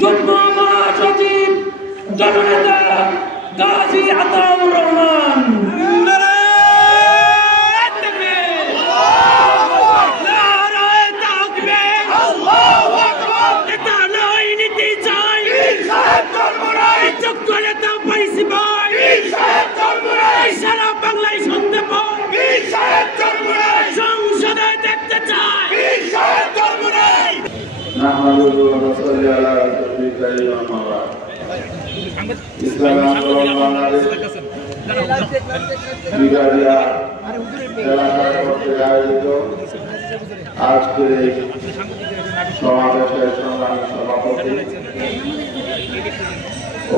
যুগ্ম মহাসচিব জননেতা গাজী আতাউর রহমান। ইসলামী আন্দোলন বাংলাদেশ বিভাগীয় জেলা শাখা কর্তৃক আয়োজিত আজকের এই সমাবেশের সংগ্রামী সভাপতি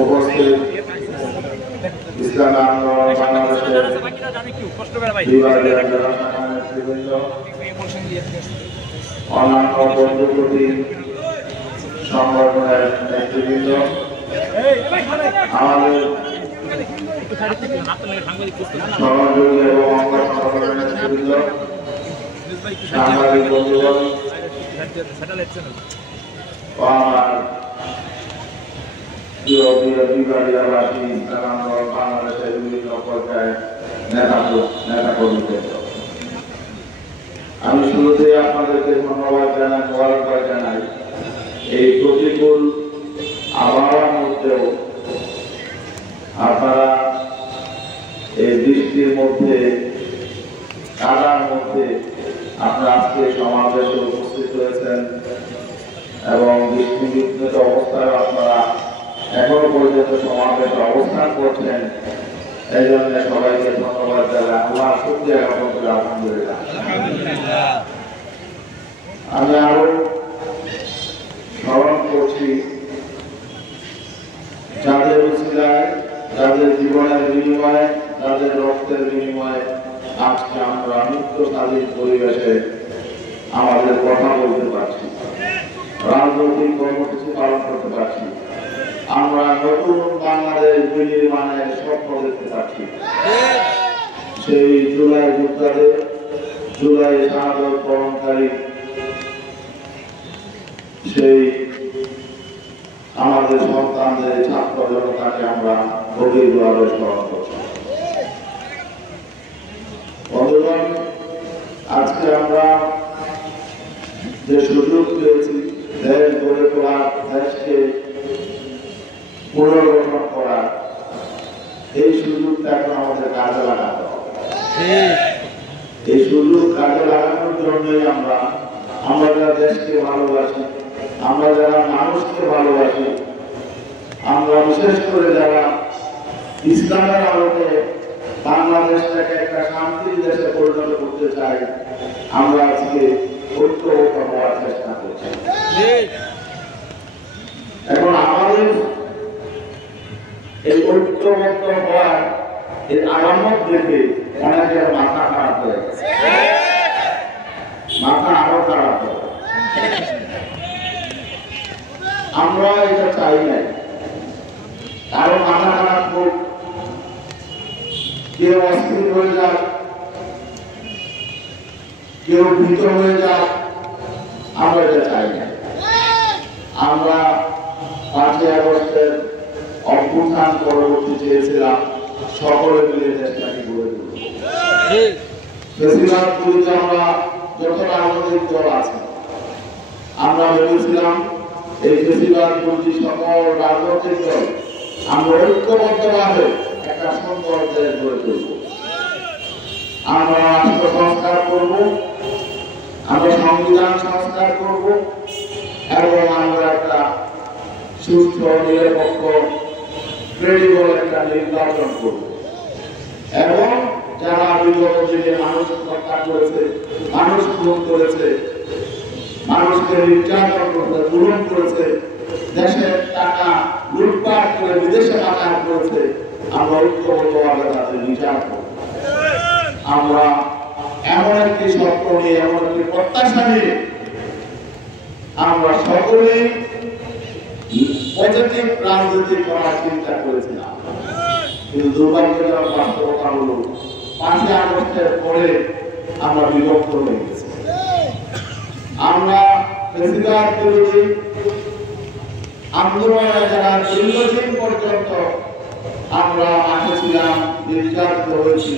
উপস্থিত ইসলামী আন্দোলন বাংলাদেশের বিভাগীয় জেলা শাখা নেতৃবৃন্দ, অন্যান্য বন্ধুপ্রতি সংগঠনের নেতৃবৃন্দ, আমাদের সহযোগী এবং অঙ্গ সংগঠনের নেতৃবৃন্দ, সাংবাদিক বন্ধুগণ ও আমার প্রিয় প্রিয় বিভাগীয়বাসী, ইসলামী আন্দোলন বাংলাদেশের বিভিন্ন পর্যায়ের নেতাকর্মীদের, আমি শুরুতে আপনাদেরকে ধন্যবাদ জানাই, মোবারকবাদ জানাই। এই প্রতিকূল আবহাওয়ার মধ্যেও আপনারা এই বৃষ্টির মধ্যে, কাদার মধ্যে আপনারা আজকে সমাবেশে উপস্থিত হয়েছেন এবং বৃষ্টিবিঘ্নিত অবস্থায় আপনারা এখনো পর্যন্ত সমাবেশে অবস্থান করছেন। এই জন্য সবাইকে ধন্যবাদ জানাই। আল্লাহ শুকরিয়া জ্ঞাপন করি, আলহামদুলিল্লাহ। আমি আরো স্মরণ করছি যাদের উসিলায়, যাদের জীবনের বিনিময়ে, যাদের রক্তের বিনিময়ে আজকে আমরা মুক্ত স্বাধীন পরিবেশে আমাদের কথা বলতে পারছি, রাজনৈতিক কর্মসূচি পালন করতে পারছি, আমরা নতুন বাংলাদেশ বিনির্মাণের স্বপ্ন দেখতে পাচ্ছি। সেই জুলাই যোদ্ধাদের, জুলাই শাহাদাত বরণকারী সেই আমাদের সন্তানদের, ছাত্র জনতাকে আমরা গভীরভাবে স্মরণ করছি। বন্ধুগণ, আজকে আমরা যে সুযোগ পেয়েছি দেশ গড়ে তোলার, দেশকে পুনর্গঠন করার, এই সুযোগটা এখন আমাদের কাজে লাগাতে হবে। এই সুযোগ কাজে লাগানোর জন্যই আমরা যারা দেশকে ভালোবাসি, আমরা যারা মানুষকে ভালোবাসি, আমরা বিশেষ করে যারা ইসলামের আলোকে বাংলাদেশটাকে একটা শান্তির দেশে পরিণত করতে চাই, আমরা আজকে ঐক্যবদ্ধ হওয়ার চেষ্টা করছি। এখন আমাদের এই ঐক্যবদ্ধ হওয়ার এই আলামত দেখে অনেকের মাথা খারাপ হয়ে গেছে, মাথা আরো খারাপ হবে। আমরা এটা চাই নাই, কারো মাথা খারাপ হোক, কেউ অস্থির হয়ে যাক, কেউ ভীত হয়ে যাক, আমরা এটা চাই না। আমরা 5ই আগস্টের অভ্যুত্থান পরবর্তী চেয়েছিলাম সকলে মিলে দেশটাকে গড়ে তুলব। বেশিরভাগ পুলিশ আমরা যত রাজনৈতিক দল আছে, আমরা ভেবেছিলাম এই বেশিরভাগ পুলিশ সকল রাজনৈতিক দল আমরা ঐক্যবদ্ধভাবে একটা সুন্দর দেশ গড়ে তুলব। আমরা রাষ্ট্র সংস্কার করব, আমরা সংবিধান সংস্কার করব এবং আমরা একটা সুস্থ, নিরপেক্ষ, ক্রেডিবল একটা নির্বাচন করব এবং যারা বিগত দিনে মানুষ হত্যা করেছে, মানুষ খুন করেছে, মানুষকে নির্যাতন করতে পূরণ করেছে, দেশের টাকা লুটপাট করে বিদেশে পাচার করেছে, আমরা ঐক্যবদ্ধভাবে তাদের বিচার করব। আমরা এমন একটি স্বপ্ন নিয়ে, এমন একটি প্রত্যাশা নিয়ে আমরা সকলেই পজিটিভ রাজনীতি করার চিন্তা করেছিলাম, কিন্তু দুর্ভাগ্যজনক বাস্তবতা হলো 5ই আগস্টের পরে আমরা বিভক্ত হয়ে গেছি। আমরা বেশিরভাগ বিরোধী আন্দোলনে যারা দীর্ঘদিন পর্যন্ত আমরা মাঠে ছিলাম, নির্যাতিত হয়েছি,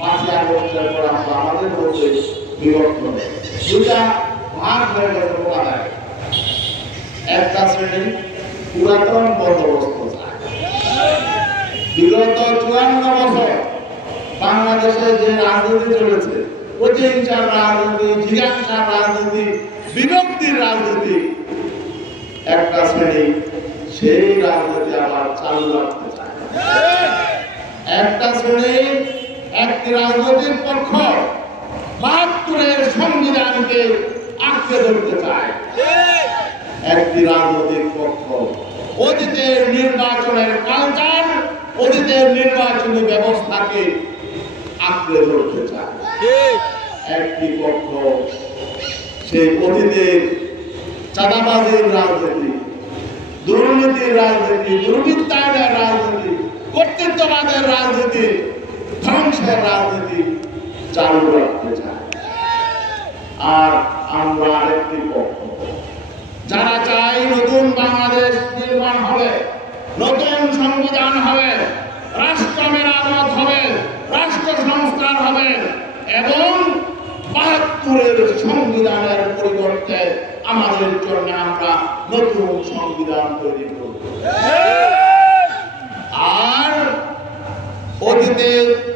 5ই আগস্টের পর আমরা আমাদের মধ্যে বিভক্ত দুটা ভাগ হয়ে গেছে। প্রধানের একটা শ্রেণী পুরাতন বন্দোবস্ত চায়। বিগত 54 বছর বাংলাদেশে যে রাজনীতি চলেছে, প্রতিহিংসার রাজনীতি, জিজ্ঞাসার রাজনীতি, বিভক্তির রাজনীতি, একটা শ্রেণী সেই রাজনীতি আবার চালু রাখতে চায়। একটা শ্রেণী একটি রাজনৈতিক পক্ষ ৭২-এর সংবিধানকে আঁকড়ে ধরতে চায়। একটি রাজনৈতিক পক্ষ অতীতের নির্বাচনের কালচার, অতীতের নির্বাচনী ব্যবস্থাকে আঁকড়ে ধরতে চায়। একটি পক্ষ সেই অতীতের চাঁদাবাজির রাজনীতি, দুর্নীতির রাজনীতি, দুর্বৃত্তায়নের রাজনীতি, কর্তৃত্ববাদের রাজনীতি, ধ্বংসের রাজনীতি চালু রাখতে চায়। আর আমরা আরেকটি পক্ষ যারা চাই নতুন বাংলাদেশ নির্মাণ হবে, নতুন সংবিধান হবে, রাষ্ট্র মেরামত হবে, রাষ্ট্র সংস্কার হবে এবং ৭২-এর সংবিধানের পরিবর্তে আমাদের জন্য আমরা নতুন সংবিধান তৈরি করব। আর অতীতে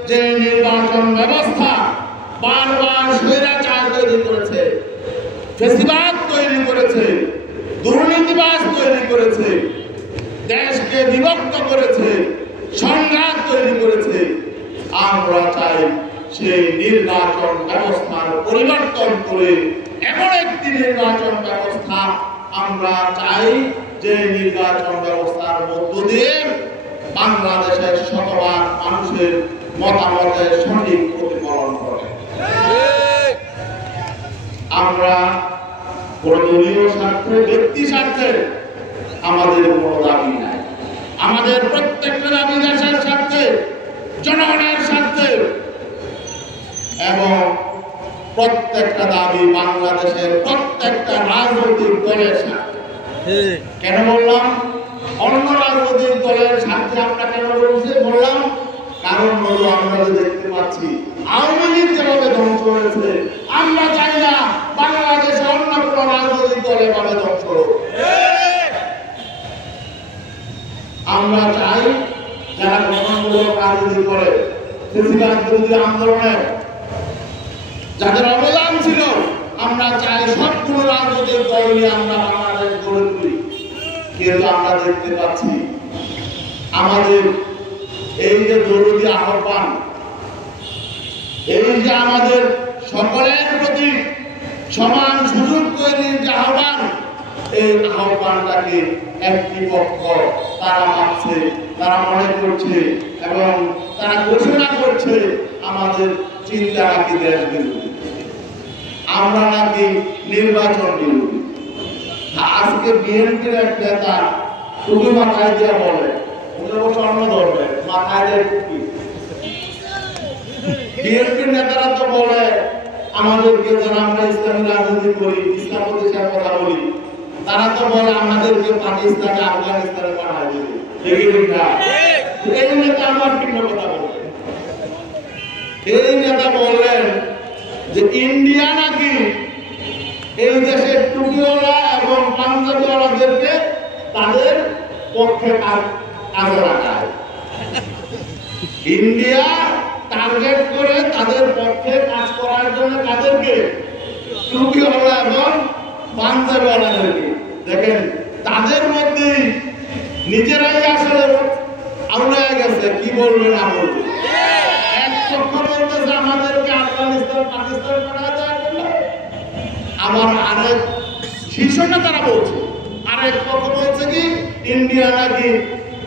যে নির্বাচন ব্যবস্থা বারবার স্বৈরাচার তৈরি করেছে, ফ্যাসিবাদ তৈরি করেছে, দুর্নীতিবাজ তৈরি করেছে, দেশকে বিভক্ত করেছে, সংঘাত তৈরি করেছে, আমরা চাই সেই নির্বাচন ব্যবস্থার পরিবর্তন করে এমন একটি নির্বাচন ব্যবস্থা আমরা চাই যে নির্বাচন ব্যবস্থার মধ্য দিয়ে বাংলাদেশের শতভাগ মানুষের মতামতের সঠিক প্রতিফলন করে। আমরা দলীয় স্বার্থে, ব্যক্তি স্বার্থে আমাদের কোনো দাবি নাই। আমাদের প্রত্যেকটা দাবি দেশের স্বার্থে, জনগণের স্বার্থে এবং প্রত্যেকটা দাবি বাংলাদেশের প্রত্যেকটা রাজনৈতিক দলের স্বার্থে। কেন বললাম অন্য রাজনৈতিক দলের স্বার্থে? আমরা কেন বললাম? কারণ হলো আমরা যে দেখতে পাচ্ছি আওয়ামী লীগ যেভাবে ধ্বংস হয়েছে, আমরা চাই না বাংলাদেশে অন্য কোনো রাজনৈতিক দল এভাবে ধ্বংস হোক। আমরা চাই যারা গঠনমূলক রাজনীতি করে, ফ্যাসিবাদ বিরোধী আন্দোলনে যাদের অবদান ছিল, আমরা চাই সবগুলো রাজনৈতিক দল নিয়ে আমরা বাংলাদেশ গড়ে তুলি। কিন্তু আমরা দেখতে পাচ্ছি আমাদের এই যে দরুদি আহ্বান, এই যে আমাদের সকলের প্রতি সমান সুযোগ তৈরির যে আহ্বান, এই আহ্বানটাকে একটি পক্ষ তারা ভাবছে, তারা মনে করছে এবং তারা ঘোষণা করছে আমাদের চিন্তা নাকি দেশ বিরোধী, আমরা নাকি নির্বাচন বিরোধী। আজকে বিএনপির এক নেতা টুপি মাথায় দিয়ে বলে, অন্য ধরনের মাথায় দিয়ে টুপি, বিএনপির নেতারা তো বলে আমাদেরকে যারা আমরা ইসলামী রাজনীতি করি, ইসলাম প্রতিষ্ঠার কথা বলি, তারা তো বলে আমাদেরকে পাকিস্তানে, আফগানিস্তানে পাঠায় দিবে। এই নেতা আমার ভিন্ন কথা বললেন। এই নেতা বললেন যে ইন্ডিয়া নাকি এই দেশের টুপিওয়ালা এবং পাঞ্জাবিওয়ালাদেরকে তাদের পক্ষে কাজে লাগায়। ইন্ডিয়া টার্গেট করে তাদের পক্ষে কাজ করার জন্য তাদেরকে টুপিওয়ালা এবং পাঞ্জাবিওয়ালাদেরকে, দেখেন তাদের মধ্যে নিজেরাই আসলে আউড়ায় গেছে, কি বলবে না বলবে। এক পক্ষ বলতেছে আমাদেরকে আফগানিস্তান, পাকিস্তান পাঠায় দেওয়ার জন্য, আবার আরেক শীর্ষ নেতারা বলছে, আরেক পক্ষ বলছে কি ইন্ডিয়া নাকি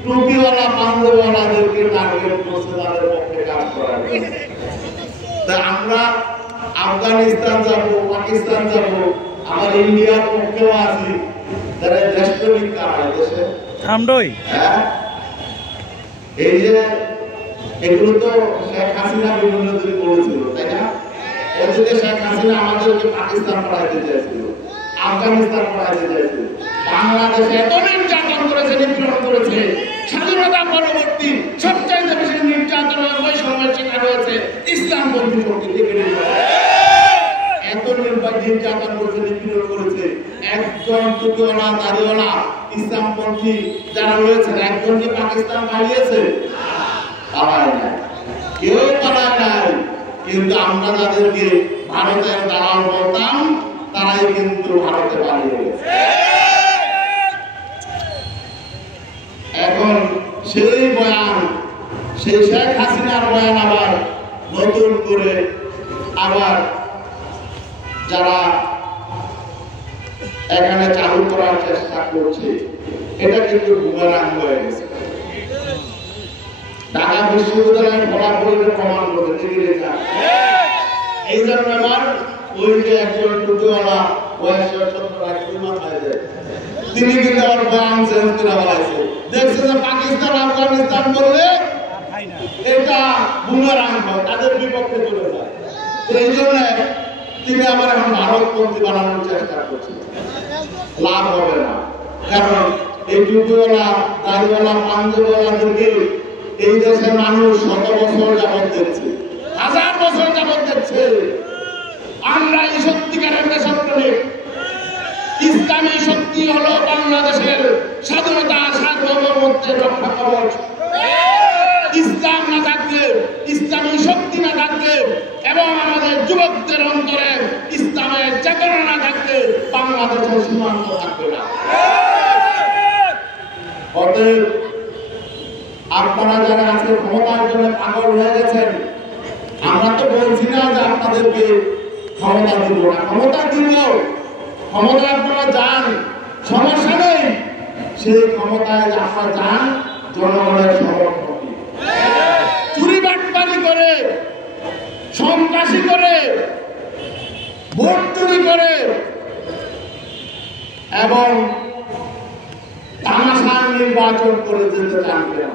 টুপিওয়ালা পাঞ্জাবিওয়ালাদেরকে টার্গেট করছে তাদের পক্ষে কাজ করার জন্য। তা আমরা আফগানিস্তান যাব, পাকিস্তান যাব, আমার ইন্ডিয়ার পক্ষেও আছি, তারা দেশপ্রেমিক কারা দেশে আমরাই। এই যে এগুলো তো শেখ হাসিনা বিভিন্ন দিন বলেছিল, তাই না? ওদিকে শেখ হাসিনা আমাদেরকে পাকিস্তান পাঠাইতে চাইছিল, আফগানিস্তান পাঠাইতে চাইছিল, বাংলাদেশে এত নির্যাতন স্বাধীনতা পরবর্তী সবচাইতে বেশি নির্যাতনের বৈষম্যের শিকার হয়েছে ইসলামপন্থী শক্তি থেকে। এত নির্যাতন করেছে, নিপীড়ন করেছে। একজন টুপিওয়ালা দাড়িওয়ালা ইসলামপন্থী যারা রয়েছেন, একজন কি পাকিস্তান পালিয়েছে? পালায় নাই, কেউ পালায় নাই। কিন্তু আমরা যাদেরকে ভারতের দালাল বলতাম, তারাই কিন্তু ভারতে পালিয়ে গেছে। এখন সেই বয়ান, সেই শেখ হাসিনার বয়ান আবার নতুন করে আবার যারা এখানে চালু করার চেষ্টা করছে, এটা কিন্তু বুমেরাং হয়ে গেছে। ঢাকা বিশ্ববিদ্যালয়ের ফলাফলের প্রমাণ করে দিকে যা। এই জন্য আমার ওই যে একজন টুপিওয়ালা বয়সের মাথায় দেয়, তিনি কিন্তু আমার বয়ান চেঞ্জ করে বলাইছে। দেখছে যে পাকিস্তান আফগানিস্তান বললে এটা বুমেরাং হয়, তাদের বিপক্ষে চলে যায়। এই জন্য তিনি আবার এখন ভারতপন্থী বানানোর চেষ্টা করছেন। লাভ হবে না, কারণ এই টুপিওয়ালা দাড়িওয়ালা পাঞ্জাবিওয়ালাদেরকে এই দেশের মানুষ শত বছর যাবত দেখছে, হাজার বছর যাবত দেখছে। আমরা এই সত্যিকারের দেশপ্রেমিক, ইসলামী শক্তি হলো বাংলাদেশের স্বাধীনতা সার্বভৌমত্বের রক্ষা কবচ। ইসলাম না থাকলে, ইসলামী শক্তি না থাকলে এবং আমাদের যুবকদের অন্তরে ইসলামের চেতনা না থাকলে বাংলাদেশের সীমান্ত থাকবে না। অতএব আপনারা যারা আজকে ক্ষমতার জন্য পাগল হয়ে গেছেন, আমরা তো বলছি না যে আপনাদেরকে ক্ষমতা দিব না, ক্ষমতা দিব, ক্ষমতা আপনারা যান, সমস্যা নেই। সেই ক্ষমতায় আপনারা যান জনগণের সমর্থন, চুরি বাটপারি করে, সন্ত্রাসী করে, ভোট চুরি করে এবং তামাশার নির্বাচন করে যেতে চান কেন?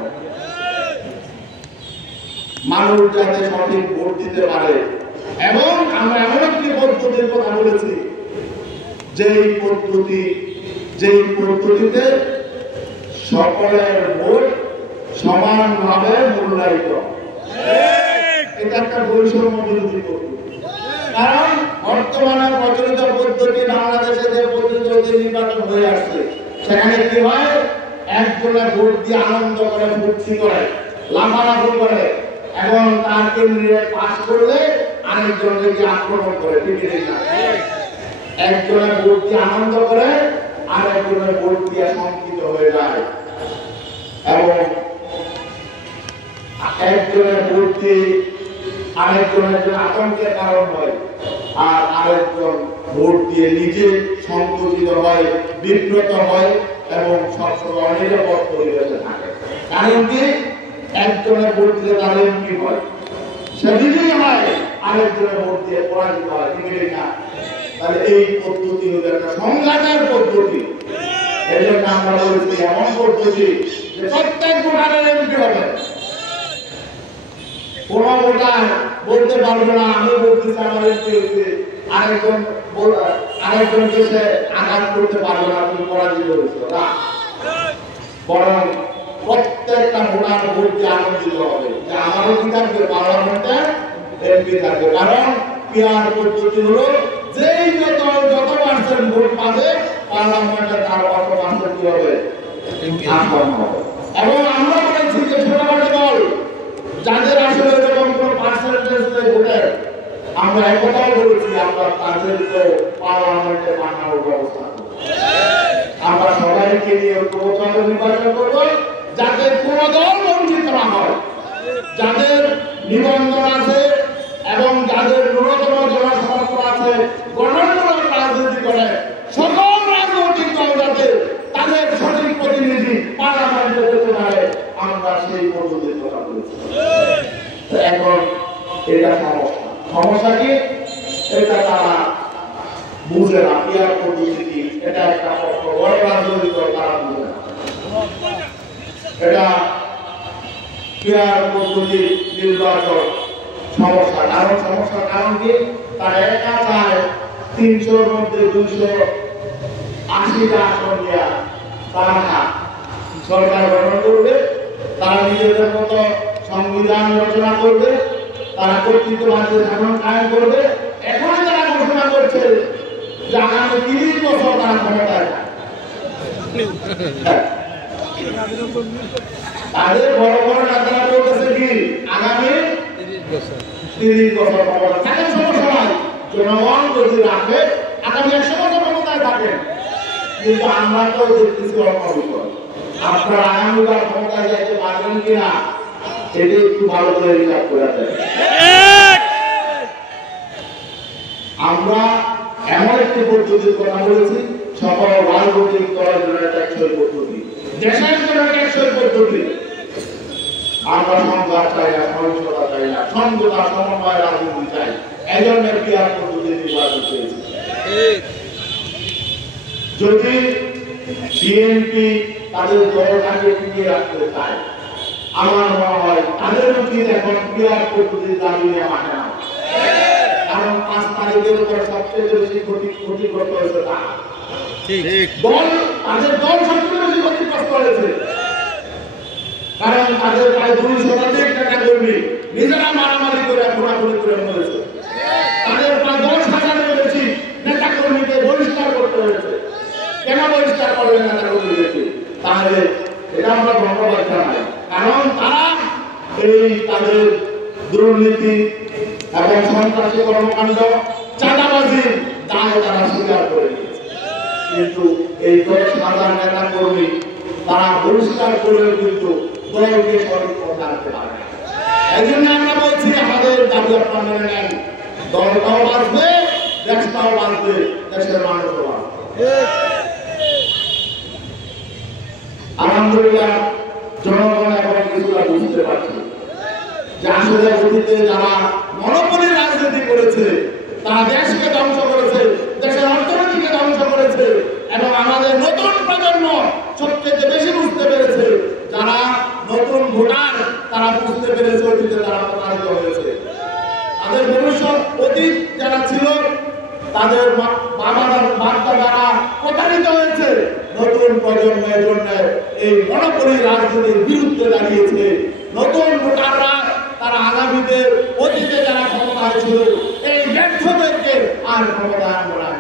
মানুষ যাতে সঠিক ভোট দিতে পারে। এবং আমরা এমন একটি পদ্ধতির কথা বলেছি, যেই পদ্ধতিতে সকলের ভোট সমানভাবে মূল্যায়িত। এটা একটা বৈষম্য বিরোধী পদ্ধতি। কারণ বর্তমানে প্রচলিত পদ্ধতি, বাংলাদেশে যে পদ্ধতি নির্বাচন হয়ে আসছে, সেখানে কি হয়, একজনে ভোট দিয়ে আনন্দ করে, ফুর্তি করে, লাফালাফি করে এবং তার কেন্দ্রে পাস করলে আরেকজনকে আক্রমণ করে। ঠিক না? একজনে ভোট দিয়ে আনন্দ করে, আরেকজনের ভোট দিয়ে শঙ্কিত হয়ে যায় এবং একজনের ভোট দিয়ে আরেকজনের জন্য আতঙ্কের কারণ হয়, আর আরেকজন ভোট দিয়ে নিজে সংকুচিত হয়, বিব্রত হয় এবং সবসময় অনিরাপদ পরিবেশে থাকে। কারণ কি, একজনের ভোট দিয়ে তার এমপি হয়, সে নিজেই হয়, আরেকজনের ভোট দিয়ে পরাজিত হয়। ঠিক না? তাহলে এই পদ্ধতি হলো একটা সংঘাতের পদ্ধতি। এই জন্য আমরা বলছি এমন পদ্ধতি যে প্রত্যেক ভোটারের এমপি হবে। কোন ভোটার বলতে পারবে না আমি বলতেছি আমার এমপি হয়েছে, আরেকজনকে সে আঘাত করতে পারবে না তুমি পরাজিত হয়েছে না। বরং প্রত্যেকটা ভোটার ভোট দিয়ে আনন্দিত হবে যে আমারও কি থাকবে, পার্লামেন্টে এমপি থাকবে। কারণ পিআর পদ্ধতি হলো যেই যত পার্সেন্ট ভোট পাবে পার্লামেন্টে তার অত পার্সেন্ট কি হবে, আসন হবে। এবং আমরা বলেছি যে ছোটখাটো দল যাদের আসলে এরকম কোন পার্সেন্টেজ নেই ভোটের, আমরা একথাও বলেছি আমরা তাদেরকে পার্লামেন্টে পাঠানোর ব্যবস্থা করব। আমরা সবাইকে নিয়ে ঐক্যবদ্ধভাবে নির্বাচন করব, যাতে কোন দল বঞ্চিত না হয়, যাদের নিবন্ধন আছে এবং যাদের ন্যূনতম জনসমর্থন আছে, গঠনমূলক রাজনীতি করে সকল রাজনৈতিক দল যাতে তাদের সঠিক প্রতিনিধি পার্লামেন্টে যেতে পারে, আমরা সেই পদ্ধতির কথা বলেছি। এখন এটা সমস্যা কি, এটা তারা বুঝে না। পিআর পদ্ধতি কি, এটা একটা বড় রাজনৈতিক দল তারা বুঝে না। এটা পিআর পদ্ধতি নির্বাচন সমস্যার কারণ কি, তারা একা চায় 300-র মধ্যে 280টা আসন দেওয়া, তারা সরকার গঠন করবে, তারা নিজেদের মতো সংবিধান রচনা করবে, তারা কর্তৃত্ববাদের শাসন কায়েম করবে। এখন তারা ঘোষণা করছে যে আগামী 30 বছর তারা ক্ষমতায় তাদের বড় বড় নেতারা বলতেছে কি আগামী 30 বছর ক্ষমতা থাকেন। সমস্যা নাই, জনগণ যদি রাখে আগামী 100 বছর ক্ষমতায় থাকেন। কিন্তু আমরা তো দেখতেছি অন্য বিষয়, আপনারা আগামীবার ক্ষমতায় যাইতে পারবেন কিনা এটা একটু ভালো করে হিসাব করে দেয়। আমরা এমন একটি পদ্ধতির কথা বলেছি, সকল রাজনৈতিক দলের জন্য টেকসই পদ্ধতি, দেশের জন্য টেকসই পদ্ধতি। আমরা সংঘাত চাই না, সহিংসতা চাই না, সমঝোতা সমন্বয় রাজনীতি চাই। এই জন্য পিআর পদ্ধতি নির্বাচন করেছি। যদি বিএনপি তাদের দলটাকে টিকিয়ে রাখতে চায়, আমার মনে হয় তাদের উচিত এখন পিআর পদ্ধতির দাবি নিয়ে মাঠে না। কারণ 5 তারিখের উপর সবচেয়ে বেশি ক্ষতিগ্রস্ত হয়েছে তারা। তাদের দল সবচেয়ে বেশি ক্ষতিগ্রস্ত হয়েছে, কারণ তাদের প্রায় 2 শতাধিক নেতা কর্মী নিজেরা মারামারি করে ঘোরাঘুরি করে মরেছে। তাদের প্রায় 10,000-এর বেশি নেতা কর্মীকে বহিষ্কার করতে হয়েছে। কেন বহিষ্কার করলেন নেতা কর্মীদেরকে? তাহলে এটা আমরা ধন্যবাদ জানাই, কারণ তারা এই তাদের দুর্নীতি এবং সন্ত্রাসী কর্মকাণ্ড, চাঁদাবাজির দায় তারা স্বীকার করে নিয়েছে। কিন্তু এই 10,000 নেতা কর্মী তারা বহিষ্কার করেও কিন্তু দলকে সঠিক পথে আনতে পারে না। এই জন্য আমরা বলছি আমাদের দাবি আপনারা মেনে নেন, দলটাও বাঁচবে, দেশটাও বাঁচবে, দেশের মানুষও বাঁচবে। আলহামদুলিল্লাহ জনগণ এখন কিছুটা বুঝতে পারছে যে আসলে অতীতে যারা মনোপলি রাজনীতি করেছে তারা দেশকে ধ্বংস করেছে, দেশের অর্থনীতিকে ধ্বংস করেছে। এবং আমাদের নতুন প্রজন্ম সবচেয়ে বেশি বুঝতে পেরেছে, যারা নতুন ভোটার তারা বুঝতে পেরেছে অতীতে তারা প্রতারিত হয়েছে। তাদের ভবিষ্যৎ অতীত যারা ছিল তাদের বাপ-দাদারা প্রতারিত হয়েছে। নতুন প্রজন্মের জন্য এই মনোপলি রাজনীতির বিরুদ্ধে দাঁড়িয়েছে। নতুন ভোটাররা তারা আগামীতে অতীতে যারা ক্ষমতায় ছিল এই ব্যর্থদেরকে আর ক্ষমতায় আনবে না।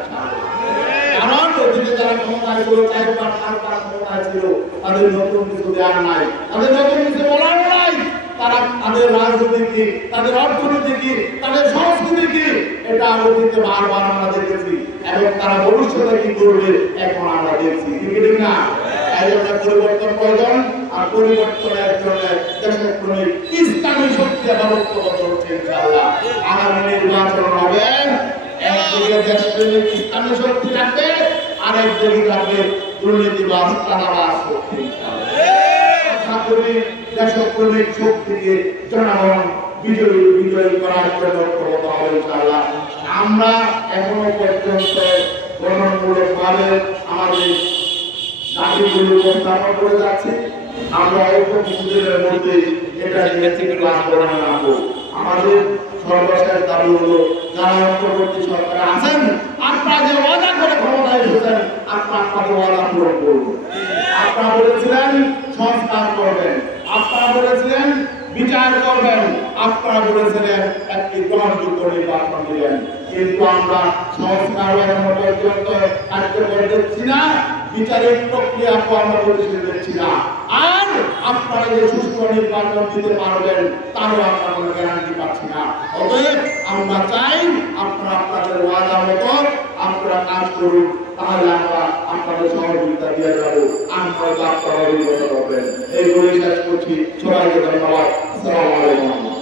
কারণ অতীতে যারা ক্ষমতায় ছিল, 4-5 ক্ষমতায় ছিল, তাদের নতুন কিছু দেওয়ার নাই, তাদের নতুন কিছু বলার নাই। তারা তাদের রাজনীতি কি, তাদের অর্থনীতি কি, তাদের সংস্কৃতি কি, এটা অতীতে বারবার আমরা দেখেছি এবং তারা ভবিষ্যতে কি করবে এখন আমরা দেখছি, ঠিক না? এই জন্য পরিবর্তন প্রয়োজন। আর পরিবর্তনের জন্য দেশের কোনো ইসলামী শক্তি আবার ঐক্যবদ্ধ হচ্ছে ইনশাআল্লাহ। আগামী নির্বাচন হবে, একদিকে দেশপ্রেমিক ইসলামী শক্তি থাকবে, আর একদিকে থাকবে দুর্নীতিবাজ চাঁদাবাজ শক্তি। আশা করি দেশপ্রেমিক শক্তিকে জনগণ বিজয়ী করার জন্য ঐক্যবদ্ধ হবে ইনশাআল্লাহ। আমরা এখনো পর্যন্ত গঠনমূলকভাবে আমাদের দাবিগুলো উপস্থাপন করে যাচ্ছি। আমরা অল্প কিছুদিনের মধ্যে এটা ক্লাস করে নেবো। আমাদের সর্বশেষ দাবি হলো, যারা অন্তর্বর্তী সরকারে আছেন আপনারা যে ওয়াদা করে ক্ষমতায় এসেছেন আপনাদের ওয়াদা পূরণ করুন। আপনারা বলেছিলেন সংস্কার করবেন, আপনারা বলেছিলেন বিচার করবেন, আপনারা বলেছিলেন একটি গ্রহণযোগ্য নির্বাচন দিবেন। কিন্তু আমরা সংস্কার এখনো পর্যন্ত কার্যকর দেখছি না, বিচারিক প্রক্রিয়া আমরা পরিচালিত দেখছি না। আর আপনারা যে সুষ্ঠু নির্বাচন দিতে পারবেন তারও আমরা কোনো গ্যারান্টি পাচ্ছি না। অতএব আমরা চাই আপনারা আপনাদের ওয়াদা মতো আপনারা কাজ করুন, তাহলে আমরা আপনাদের সহযোগিতা দিয়ে যাবো। আমরা আপনারা নির্বাচন করবেন। এই বলে শেষ করছি। সবাইকে ধন্যবাদ। আসসালামু আলাইকুম।